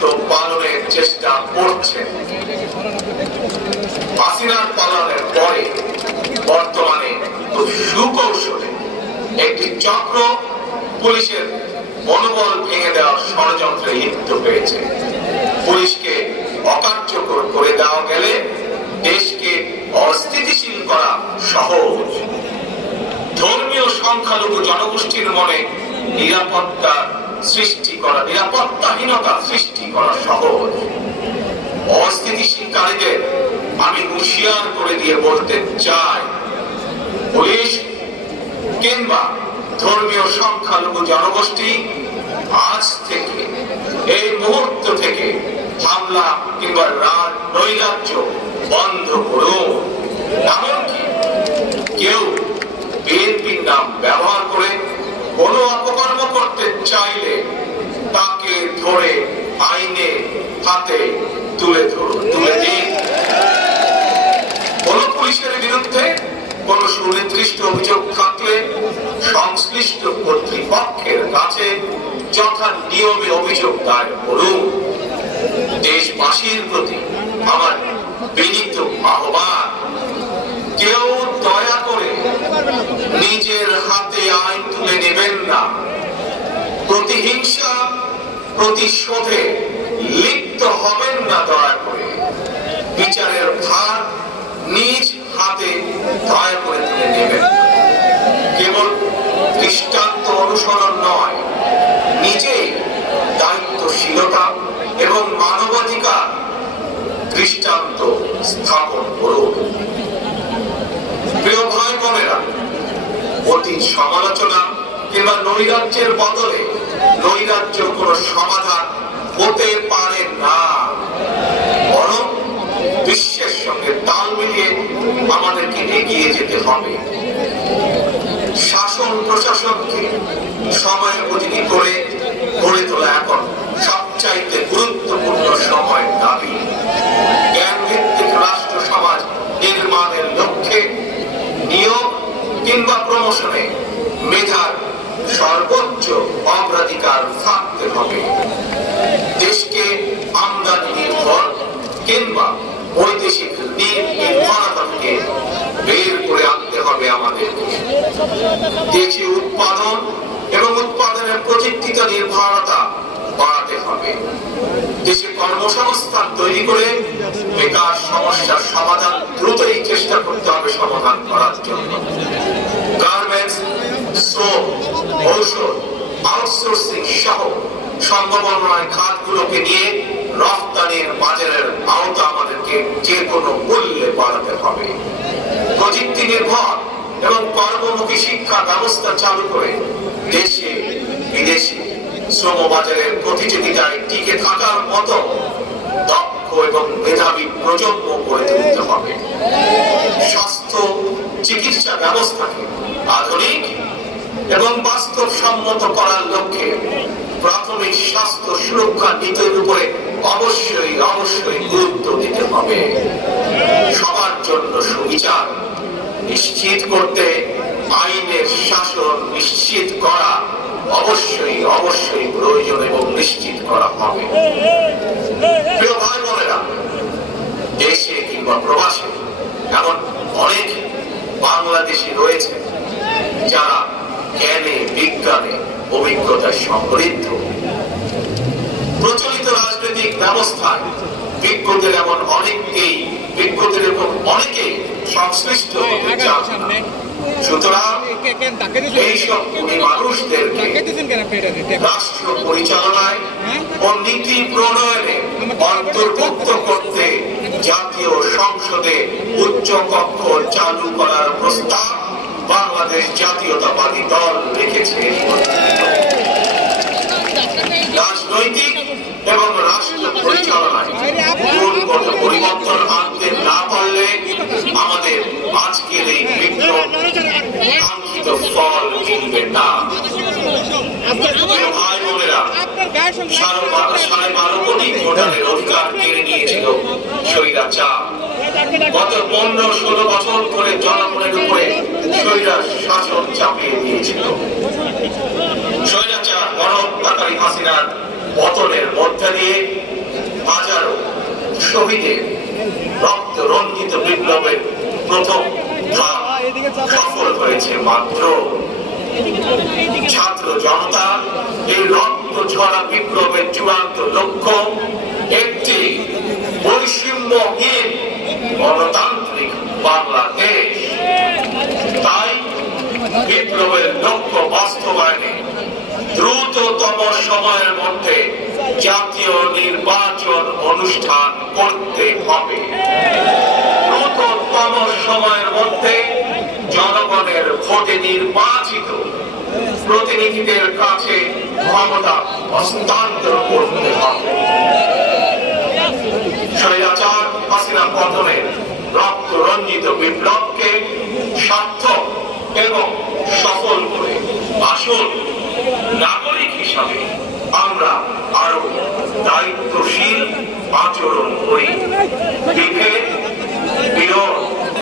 দায়িত্ব পালনের চেষ্টা করছেন। হাসিনার পালনের পরে বর্তমানে সুকৌশলে একটি চক্র পুলিশের মনোবল ভেঙে দেওয়ার ষড়যন্ত্রে লিপ্ত হয়েছে। পুলিশকে অকার্যকর করে দেওয়া গেলে দেশকে অস্থিতিশীল করা সহজ। ধর্মীয় সংখ্যালঘু জনগোষ্ঠীর মনে নিরাপত্তাহীনতা সৃষ্টি করা সহজ। অস্থিতিশীলকারীদের আমি হুঁশিয়ার করে দিয়ে বলতে চাই, পুলিশ কিংবা ধর্মীয় সংখ্যালঘু জনগোষ্ঠী আজ থেকে, এই মুহূর্ত থেকে হামলা কিংবা নৈরাজ্য বন্ধ করুন। এমনকি কেউ বিএনপির নাম ব্যবহার করে কোনো অপকর্ম করতে চাইলে তাকে ধরে আইনে হাতে তুলে দিন। কোন পুলিশের বিরুদ্ধে কোন সুনির্দিষ্ট অভিযোগ থাকলে সংশ্লিষ্ট কর্তৃপক্ষের কাছে যথা নিয়মে অভিযোগ দায়ের করুন। দেশবাসীর প্রতি আমার বিনীত আহ্বান, কেউ দয়া করে নিজের হাতে আইন তুলে নেবেন না। প্রতিহিংসা প্রতিশোধে লিপ্ত হবেন না। দয়া করে বিচারের ভার নিজ হাতে দয়া করে তুলে নেবেন। কেবল দৃষ্টান্ত অনুসরণ নয়, নিজেই দায়িত্বশীলতা এবং মানবাধিকার দৃষ্টান্ত স্থাপন করুন। প্রিয় ভাই বোনেরা, অতীত সমালোচনা কিংবা নৈরাজ্যের বদলে নৈরাজ্য কোন সমাধান হতে পারে না, বরং বিশ্বের সঙ্গে তাল মিলিয়ে আমাদেরকে এগিয়ে যেতে হবে। শাসন প্রশাসনকে সময়োপযোগী করে গড়ে তোলা এখন সবচাইতে গুরুত্বপূর্ণ সময়ের দাবি। জ্ঞান ভিত্তিক রাষ্ট্র সমাজ নির্মাণের লক্ষ্যে নিয়োগ কিংবা প্রমোশনে মেধার সর্বোচ্চ অগ্রাধিকার থাকতে হবে। দেশকে আমদানি নির্ভর কিংবা বৈদেশিক নির্ভরতা থেকে বের করে আনতে হবে আমাদেরকে। দেশি উৎপাদন এবং উৎপাদনের প্রযুক্তিগত নির্ভরতা বাড়াতে হবে। দেশে কর্মসংস্থান তৈরি করে বেকার সমস্যার সমাধান দ্রুতই চেষ্টা করতে হবে সমাধান করার জন্য। গার্মেন্টস, শ্রম, ঔষধ, আউটসোর্সিং সহ সম্ভাবনার খাতগুলোকে নিয়ে রপ্তানির বাজারের আওতা আমাদেরকে যে কোনো মূল্যে বাড়াতে হবে। প্রযুক্তি নির্ভর এবং কর্মমুখী শিক্ষা ব্যবস্থা চালু করে দেশে বিদেশে শ্রম বাজারের প্রতিযোগিতায় টিকে থাকার মতো দক্ষ এবং মেধাবী প্রজন্ম গড়ে তুলতে হবে। স্বাস্থ্য চিকিৎসা ব্যবস্থাকে আধুনিক এবং বাস্তবসম্মত করার লক্ষ্যে প্রাথমিক স্বাস্থ্য সুরক্ষা নীতির উপরে অবশ্যই গুরুত্ব দিতে হবে। সবার জন্য সুবিচার নিশ্চিত করতে আইনের শাসন নিশ্চিত করা অবশ্যই প্রয়োজন এবং নিশ্চিত করা হবে। প্রিয় ভাই বোনেরা, দেশে কিংবা প্রবাসে এমন অনেক বাংলাদেশি রয়েছে যারা জ্ঞানে বিজ্ঞানে অভিজ্ঞতা সমৃদ্ধ। প্রচলিত রাজনৈতিক ব্যবস্থায় বিজ্ঞদের এমন অনেকেই সংশ্লিষ্ট হতে চান না। সুতরাং এইসব মানুষদেরকে রাষ্ট্র পরিচালনায় ও নীতি প্রণয়নে অন্তর্ভুক্ত করতে জাতীয় সংসদে উচ্চ কক্ষ চালু করার প্রস্তাব বাংলাদেশ জাতীয়তাবাদী দল রেখেছে। রাজনৈতিক এবং রাষ্ট্র পরিচালনায় গুণগত পরিবর্তন আনতে না পারলে আমাদের আজকের এই বিপ্লব কাঙ্ক্ষিত ফল মিলবে না। ভাই বোনেরা, 12.5 কোটি ভোটারের অধিকার কেড়ে নিয়েছিল স্বৈরাচার। গত 15-16 বছর ধরে জনগণের উপরে স্বৈরাচার শাসন চাপিয়ে দিয়েছিল। স্বৈরাচার গণহত্যাকারী হাসিনার পতনের মধ্যে দাঁড়িয়ে হাজারো শহীদের রক্ত রঞ্জিত বিপ্লবের প্রথম ধাপ সফল হয়েছে মাত্র। ছাত্র জনতা এই রক্ত ঝরা বিপ্লবের চূড়ান্ত লক্ষ্য একটি বৈষম্যহীন গণতান্ত্রিক বাংলাদেশ। তাই বিপ্লবের লক্ষ্য বাস্তবায়নে দ্রুততম সময়ের মধ্যে জাতীয় নির্বাচন অনুষ্ঠান করতে হবে। দ্রুততম সময়ের মধ্যে জনগণের ভোটে নির্বাচিত প্রতিনিধিদের কাছে ক্ষমতা হস্তান্তর করতে হবে। স্বৈরাচার হাসিনা পতনের রক্ত রঞ্জিত বিপ্লবকে সার্থক এবং সফল করে আসল নাগরিক হিসাবে আমরা আরো দায়িত্বশীল আচরণ করি।